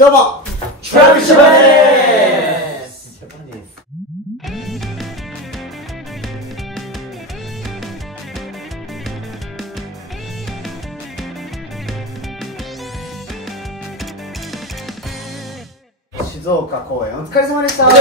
どうもトラビスジャパンです。静岡公演お疲れ様でした。お疲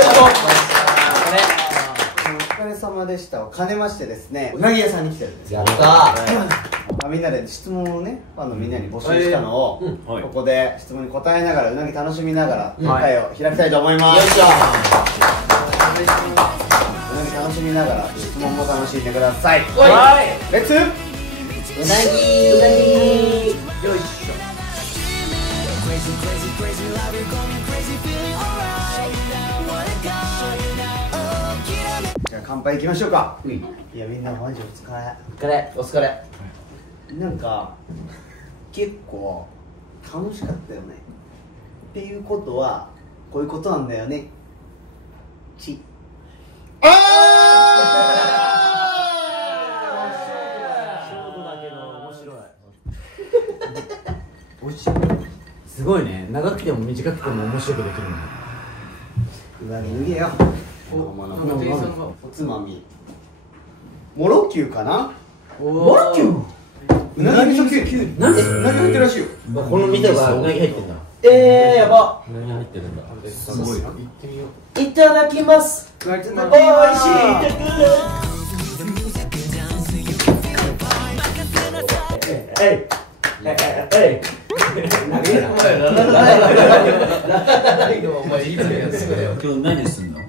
れ様でしたを兼ねましてですね、うなぎ屋さんに来てるんです。やったー。みんなで質問をね、ファンのみんなに募集したのを、ここで質問に答えながらうなぎ楽しみながら会を開きたいと思います。うなぎ楽しみながら質問も楽しんでください。レッツうなぎよいしょ。じゃあ乾杯いきましょうか。いやみんなマジお疲れ。お疲れ。なんか結構楽しかったよねっていうことはこういうことなんだよね。ちショートだけど面白い。おいしい。すごいね。長くても短くても面白くできるね。うなぎ脱げよ。おつまみモロキューかな。モロキュー。うなぎ味噌キュー。なんでうなぎ入ってるらしいよ。この店がうなぎ入ってんだ。やば。うなぎ入ってるんだ。すごいな。行ってみよう。いただきます。おいしい。お前いいねやつだよ。今日何すんの？今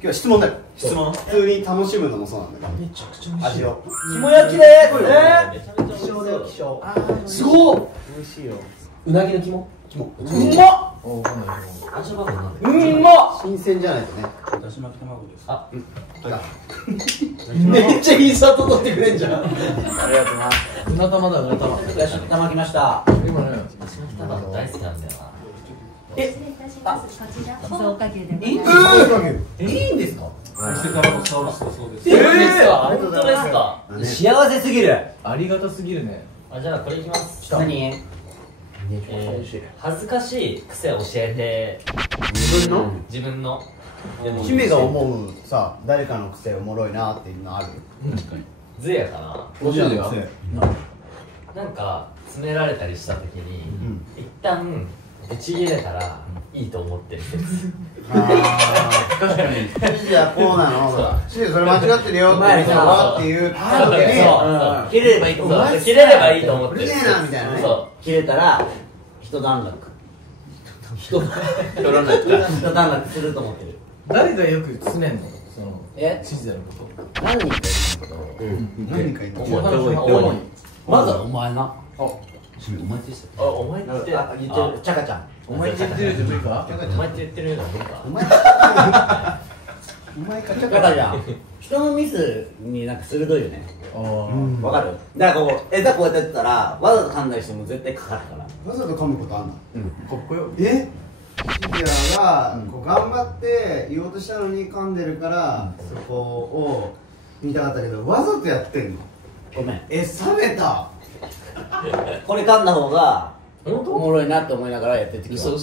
日は質問だよ。質問。普通に楽しむのもそうなんだけど。めちゃくちゃ美味しい。味を。肝焼きでーす。希少だよ希少。すごい。美味しいよ。うなぎの肝。うまっ。新鮮じゃないとね。だし巻き卵です。あ、めっちゃインサート撮ってくれんじゃん。ありがとうな。うな玉だ、うな玉。だし玉きました。今ね、だし巻き卵大好きなんだよな。失礼いたします。こちら草加牛でございます。いいんですか？そして卵サービスだそうです。本当ですか？幸せすぎる。ありがたすぎるね。あ、じゃあこれいきます。何？恥ずかしい癖を教えて。自分の姫が思うさ、誰かの癖おもろいなっていうのある？ズヤかな。教えてよ。なんか詰められたりした時に一旦ぶち切れたらいいと思ってる説。確かに。じゃあこうなの。それ間違ってるよって言うのっていう時に切れればいいと思う。切れればいいと思ってる。うるせえなみたいなね。切れたら一段落。一段落すると思ってる。誰がよく詰めんの？その地図やること。何人かいるんだけど。何か言って主に。まずはお前な。お前でした。あ、お前って言ってる。ちゃかちゃん。お前って言ってる人無理か？お前って言ってるの無理か。お前かちゃだからじゃん。人のミスになんか鋭いよね。わかる？だからこうこうやってやってたらわざと噛んだりしても絶対かかるから。わざと噛むことあんの？かっこよ。シビアがこう頑張って言おうとしたのに噛んでるからそこを見たかったけどわざとやってんの？ごめん。冷めた。これ噛んだ方がおもろいなって思いながらやってってきた。嘘で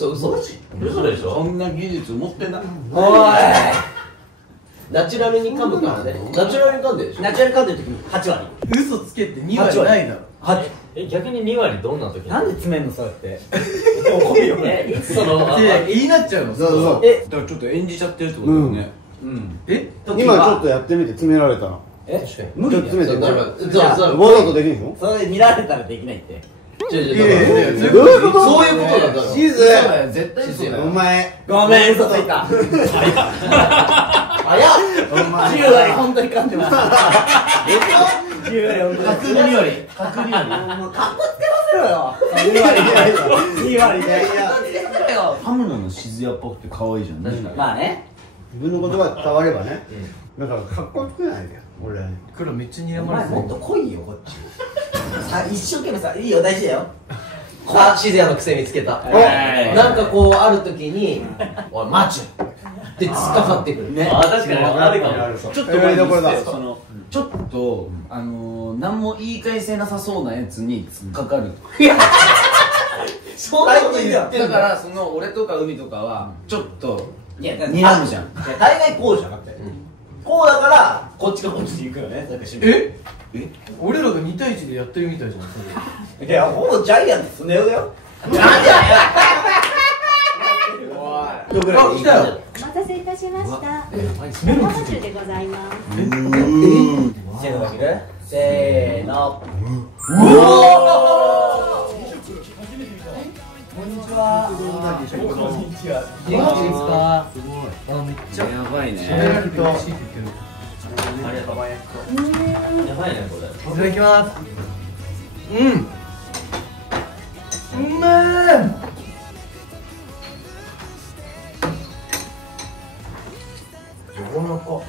しょ。そんな技術持ってない。おい。ナチュラルに噛むからね。ナチュラルに噛んでるでしょ。ナチュラル噛んでる時に8割。嘘つけって2割ないだろ。逆に2割どんな時なんで詰めんのそうやって怒るよね。いつその言いなっちゃうの。そうそう。だからちょっと演じちゃってるってことだよね。今ちょっとやってみて詰められたら。確かに無理詰めて。わざとできるの？それ見られたらできないって。どういうこと？そういうことだから。シズ絶対そうだよ。お前ごめん嘘ついた。早っ。お前10割本当に噛んでます。10割本当に。角2割。角2割。もうカッコつけませろよ。2割で。ハムナの静谷っぽくて可愛いじゃん。確かに。まあね。自分の言葉が伝わればね。だからかっこよくないんだよ。俺らに。黒めっちゃ睨おまれてる。前もっと来いよこっち。さ一生懸命さいいよ大事だよ。あ、シズヤの癖見つけた。なんかこうある時に「おいマチュ!」って突っかかってくるね。あ、確かにあるかも。ちょっと前にそのちょっと何も言い返せなさそうなやつに突っかかる。そんなこと言ってんのだからその俺とか海とかはちょっといや、睨むじゃん。大概こうじゃなくて。こうだから、こっちがこっちで行くよね、さっき締める。俺らが2対1でやってるみたいじゃんそれいや、ほぼジャイアンツスネ夫だよ。なんであ、来たよ。お待たせいたしました。メメモモついてる。中でございます。せーのかけるせーの。こんにちは。元気ですか。めっちゃやばいね喋られて嬉しいって言ってありがとうやばいねこれる。いただきます。うめえ。お腹。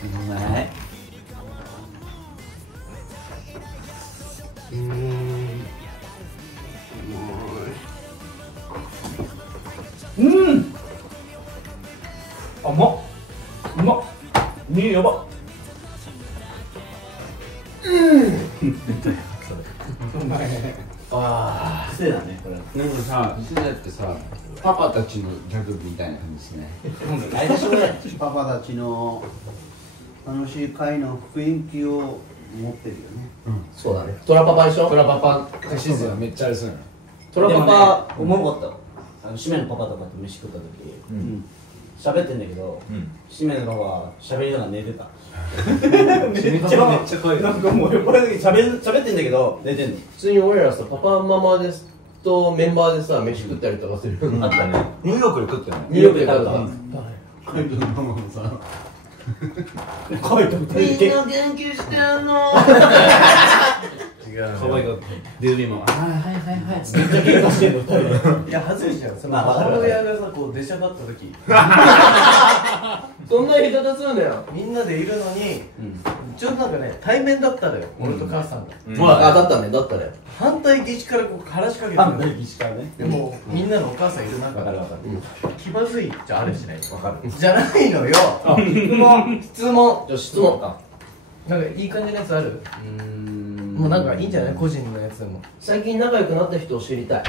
うまい。甘っ。うまっ。ねやば。失礼だね、これ。なんかさ、うちだってさ、パパたちのギャグみたいな感じですね。大丈夫だよ。パパたちの楽しい会の雰囲気を持ってるよね。そうだね。トラパパでしょ。トラパパシズはめっちゃあれするの。トラパでもねパ。おもろかった。シメのパパとかと飯食った時、喋ってんだけど、シメのパパは喋りながら寝てた。めっちゃ怖い。なんかもう酔っ払いの時喋ってんだけど寝てんの。普通に俺らさ、パパママですとメンバーでさ、飯食ったりとかする。あったね。ニューヨークで食ってない。ニューヨークで食べた。カイトのママもさ、可愛いと思ってみんな元気してんの。違う。可愛かった。デュービーも、はいはいはいはい。めっちゃ喧嘩してんの二人で。いや、恥ずいじゃん。そのまあわかる母親がさ、こう出しゃばった時。そんな言い方するんだよ。みんなでいるのに、ちょっとなんかね、対面だったのよ。俺と母さんが。あ、だったね、だったね。反対岸からこう話しかけてあ、くる。岸からね。でもみんなのお母さんいる中でわかるわかる。気まずいじゃあれしない。わかる。じゃないのよ。質問。じゃあ質問か。なんかいい感じのやつある？もうなんかいいんじゃない？個人のやつでも。最近仲良くなった人を知りたい。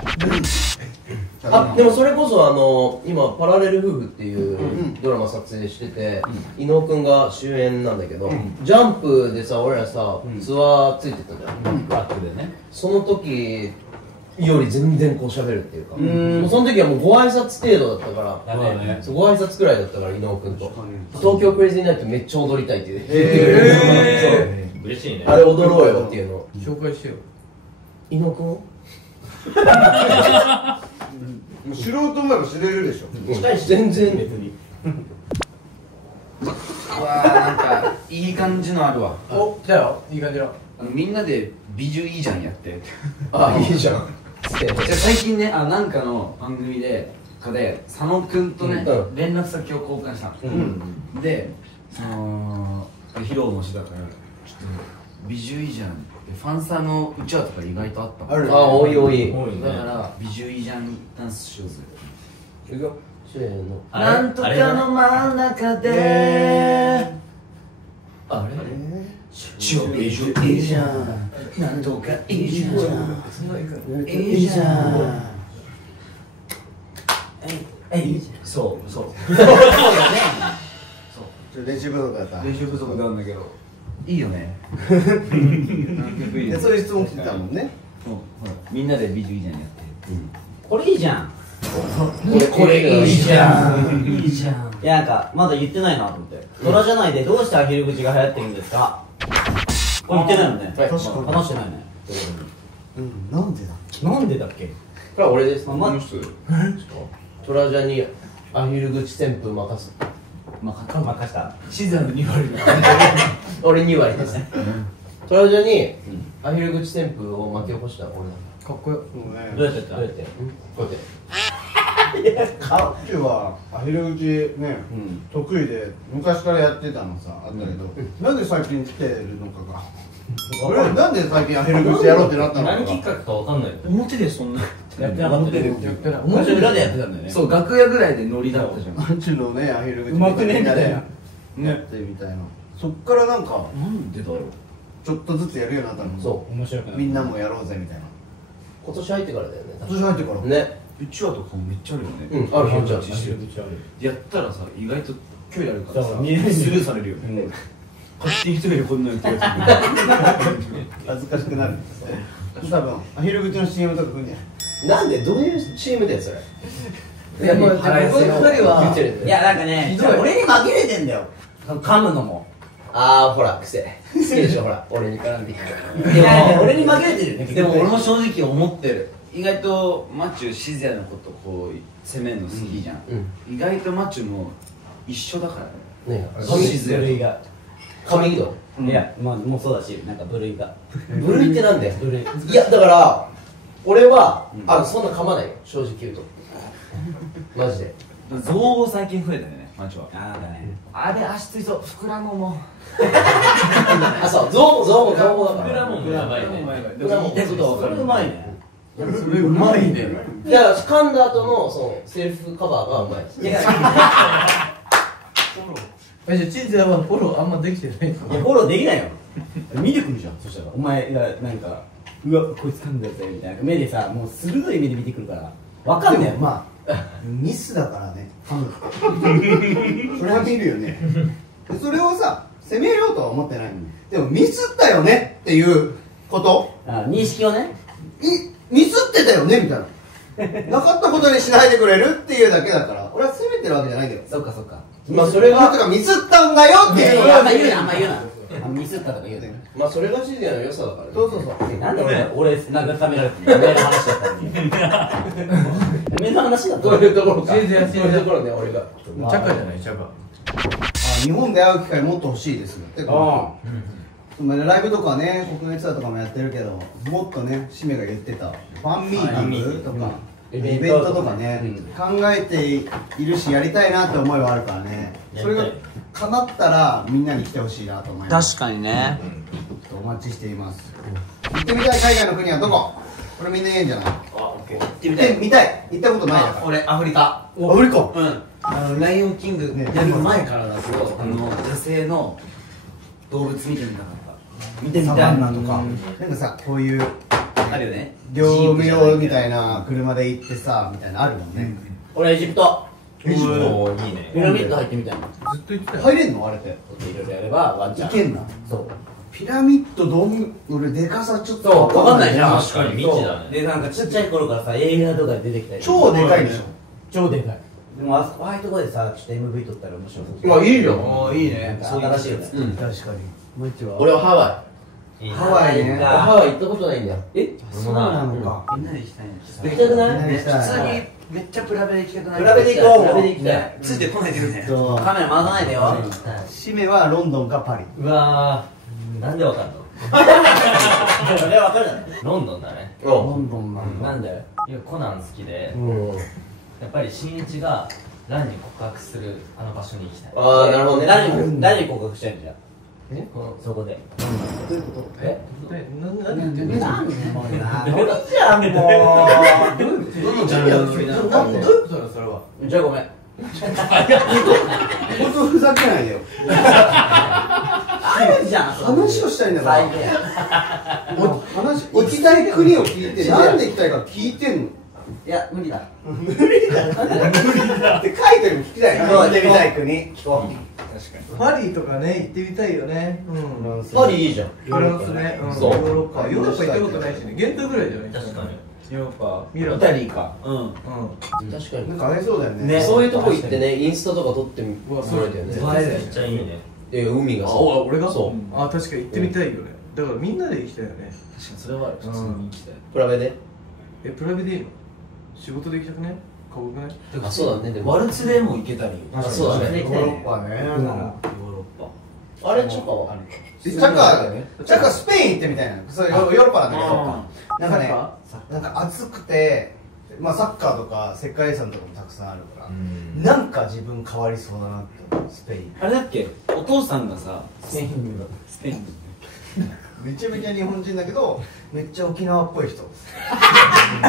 あ、でもそれこそ今パラレル夫婦っていうドラマ撮影してて、伊野尾くんが主演なんだけど、ジャンプでさ、俺らさ、ツアーついてたじゃん。バックでね。その時より全然こう喋るっていうか、もうその時はもうご挨拶程度だったから、そうご挨拶くらいだったから、伊野尾くんと東京クレイジーナイトめっちゃ踊りたいって言ってくれて、嬉しいねあれ踊ろうよっていうの。紹介してよ。伊野尾くんをもう知ろうと思えば知れるでしょ。近いし全然別に。うわー、なんかいい感じのあるわ。お、来たよ。いい感じの。みんなで美女いいじゃんやって。あ、いいじゃん。最近ね、なんかの番組で佐野くんとね、うん連絡先を交換したの。で、その披露のしだから、ちょっと美女いいじゃん。ファンサのうちわとか意外とあったもん。あるね。あ、多い多い。だから美女いいじゃんダンスしようぜ。いくよ。せーの。なんとかの真ん中で。あれ？超美女いいじゃん。なんとかいいじゃん。そんな行くの？いいじゃん。そうそう。練習不足だった。練習不足なんだけど、いいよね。で、そういう質問来てたもんね。みんなで美女いいじゃんやって。これいいじゃん。これいいじゃん。いいじゃん。いや、なんかまだ言ってないなと思って。ドラじゃないでどうしてアヒル口が流行ってるんですか。これ言ってないよね。はい確かに話してないね。なんでだ。なんでだっけ。これは俺です。まトラジャにアヒル口旋風任す。任した。シザーの2割の。俺2割です。トラジャにアヒル口旋風を巻き起こした俺だ。かっこよ。どうやってやった。どうやって？こうやって。あっちはアヒル口ね、得意で昔からやってたのさあったけど、なんで最近来てるのかが俺なんで最近アヒル口やろうってなったのか何きっかけかわかんないよ表でそんなやってなかったよ。やってない。最初裏でやってたんだよね。そう、楽屋ぐらいでノリだったじゃん。あっちのねアヒル口うまくねみたいな。やってみたいな、そっからなんかなんでだろう。ちょっとずつやるようになったの。そ面白くなみんなもやろうぜみたいな。今年入ってからだよね今年入ってからね。うちわとかもめっちゃあるよね。うん、あるよ、じゃしてるやったらさ、意外と距離あるからさ、そう見えないスルーされるよね。勝手に一人でこんなのやってるや恥ずかしくなる。多分アヒル口の CM とか来るんじゃない。なんでどういうチームだよそれ。いや、僕の2人は言ってるいやなんかね、俺に紛れてんだよ、噛むのも。ああ、ほら癖好きでしょ、ほら俺に絡んできて。いや俺に紛れてるよね。でも俺も正直思ってる。意外とマチュ静也のことこう攻めるの好きじゃん。意外とマチュも一緒だからね。ね、部類が。髪色。いや、まあもうそうだし、なんか部類が。部類ってなんだよ。部類。いやだから俺はそんな噛まないよ、正直言うと。マジで。造語最近増えたよね、マチュは。なんかね。あれ足ついそう、膨らむもん。あ、そう、造語だから。膨らむもやばいね。でも言いたいことは分かる。それうまいね。それうまいね。いや、噛んだ後のそのセルフカバーがうまい。いや、じゃあチンズはフォローあんまできてないの。フォローできないよ。見てくるじゃん、そしたら。お前がなんか、うわ、こいつ噛んだぜみたいな目でさ、もう鋭い目で見てくるから。わかんないよ。まあミスだからね、噛むってそれは見るよね。でそれをさ責めようとは思ってない。でもミスったよねっていうこと、あ、認識をね。ミスってたよねみたいななかったことにしないでくれるっていうだけだから、俺は責めてるわけじゃないんだよ。そっかそっか。まあそれがミスったんだよっていう。あんま言うな、あんま言うな。ミスったとか言うね。まあそれが静也の良さだからね。そうそうそう。なんで俺慰められてるの？お前の話だったのに。お前の話だったこういうところか。静也そういうところね、俺が。チャカじゃないチャカ。日本で会う機会もっと欲しいですよ。てかライブとかね、国内ツアーとかもやってるけど、もっとね、シメが言ってたファンミーティングとかイベントとかね、考えているしやりたいなって思いはあるからね。それが叶ったらみんなに来てほしいなと思います。確かにね。お待ちしています。行ってみたい海外の国はどこ？これみんな言うんじゃない？あ、オッケー。行って行ってみたい。行ったことないだから。俺アフリカ。アフリカ。ライオンキングやる前からだけど、野生の動物見てみたかった。見てみサたいバンナとか、なんかさ、こういうあるよね。業務用みたいな車で行ってさみたいなあるもんね。俺エジプト。エジプトおーいいね。ピラミッド入ってみたいな。ずっと言ってたよ。入れんのあれって。いろいろやればワンチャン。いけんな。そう。ピラミッド俺でかさちょっとそう、わかんないじゃん。確かに未知だね。で、なんかちっちゃい頃からさ、映画とかで出てきたり。超でかいでしょ。超でかい。でもああいうところでさ、ちょっと MV 撮ったら面白そう。まあいいよ。おーいいね。そういう新しいよね。確かに。もう一は俺はハワいいね。ハワイね。イ。ハワイ行ったことないんだよ。え、そうなのか。みんなで行きたいね。行きたくない？普通にめっちゃプラベで行きたくない。プラベで行こう。プラベで行きたい。ついてこないでるね。そうカメラ回さないでよ。シメはロンドンかパリ。うわー、なんでわかんの？それはわかるじゃない。ロンドンだね。うロンドンなんだ。なんだよ。いや、コナン好きで、ん。やっぱり新一がランに告白するあの場所に行きたい。ああ、なるほどね。誰に告白したいんじゃん。そこで。どういうこと？え？何言ってんの？なんでもうな。いいじゃん、もどういうことなのそれは。う。じゃあごめん。本当ふざけないでよ。あるじゃん。話をしたいんだから。最低。行きたい国を聞いて、なんで行きたいか聞いてんの。いや、無理だ。無理だって書いてるの聞きたいな。行ってみたい国。聞こパリとかね行ってみたいよね。うん。パリいいじゃん。フランスね。うん。そうヨーロッパ。ヨーロッパ行ったことないしね。限定ぐらいじゃない。確かに。ヨーロッパ。ミラノ。イタリーか。うん。うん。確かに。なんか会えそうだよね。ねそういうとこ行ってね、インスタとか撮ってもらえたよね。めっちゃいいね。で、海がさ。俺がそう。あ、確かに行ってみたいよね。だからみんなで行きたいよね。確かにそれは普通に行きたい。プラベで。プラベでいいの？仕事で行きたくね？かっこよくない？あ、そうだね。でも。ワルツでも行けたり。あ、そうだね。ヨーロッパね。ヨーロッパ。あれ、チョカはチャカスペイン行ってみたいな。それヨーロッパなんだけど、なんかね、なんか暑くて、まあサッカーとか世界遺産とかもたくさんあるから、なんか自分変わりそうだなって思う。スペイン。あれだっけ？お父さんがさ、スペインだ。スペイン。めちゃめちゃ日本人だけど、めっちゃ沖縄っぽい人。めっ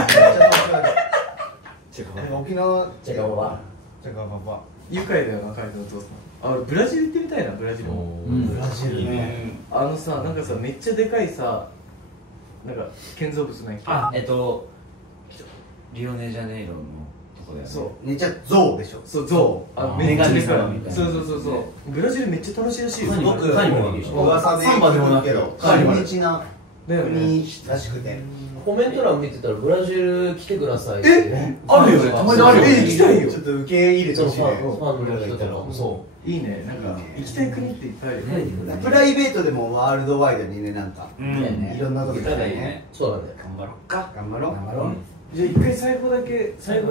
ちゃ沖縄。チェカババ。チェカババ。愉快だよな、彼のお父さん。ブラジル行ってみたいな、ブラジル。ブラジルね。なんかさ、めっちゃでかいさ、なんか建造物ないっけ。リオネジャネイロのとこだよね。そうめっちゃ象でしょ。そう、象。めっちゃでかい。そう。う。ブラジルめっちゃ楽しいらしいよ。僕カーニバルでしょ。噂で聞くけど、初日な国らしくて。コメント欄見てたらブラジル来てくださいってあるよね、たまにあるよ。行きたいよ。ちょっと受け入れてそのフほしいね。ァンの人とかそいいね、なんか行きたい国っていっぱいあるよ。プライベートでもワールドワイドにね、なんかいろんなとこ行きたいね。そうだね。頑張ろっか。頑張ろう。じゃあ一回最後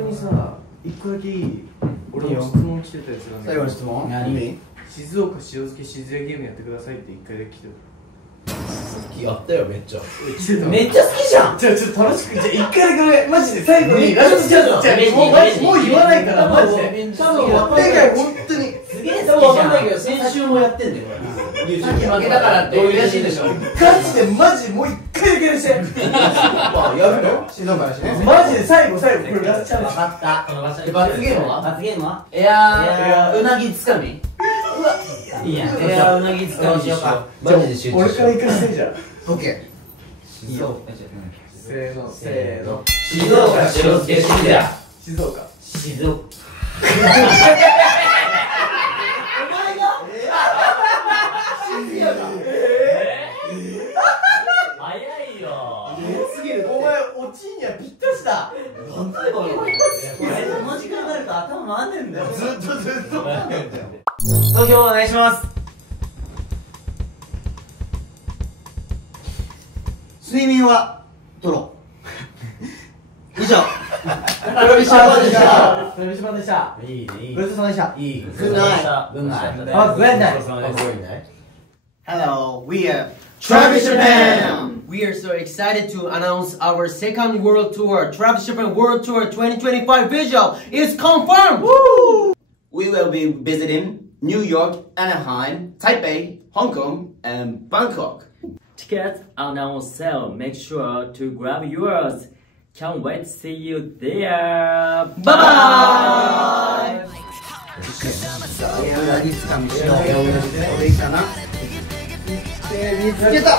にさ、一個だけいい？俺も質問来てたやつなんだけど。最後の質問。何？静岡塩漬けしずれゲームやってくださいって一回だけ来てやったよめっちゃ。来てた。めっちゃ好きじゃん。じゃあちょっと楽しく、じゃあ一回だけマジで最後にめっちゃ好きじゃん。もう言わないからマジで。多分分かんでかい本当に。すげえ多分分好きじゃん。かんないけど先週もやってんだよこれ。さっき負けたからってどういう悔しいでしょ。ガチでマジもう一回だけやらして。まあやるよ。静岡だしね。マジで最後これラストチャン分かった。この場所にで罰ゲームは？罰ゲームは？いやーうなぎつかみ。いいやん。いやうなぎつかみしようか。マジで集中し俺から行かせてじゃん。オッケいいよ。せーの。静岡塩漬けしじゃ。静岡。静岡。早いよ。すぎる。お前おちんにはぴったしだ。なんだよこれ。この時間になると頭回んねえんだよ。ずっと投票お願いします。睡眠は取ろう。以上。プロビシャンでした。プロビシャンでした。いいねいい。ごちそうさまでした。いい。Good night. Good night. あ、グレンナイ。 Hello, we are Travis Japan. We are so excited to announce our second world tour, Travis Japan World Tour 2025 visual is confirmed! Woo! We will be visiting New York, Anaheim, Taipei, Hong Kong, and Bangkok. Tickets are now on sale. Make sure to grab yours. Can't wait to see you there. Bye! うなぎつかみしよう。これいいかな。見つけた。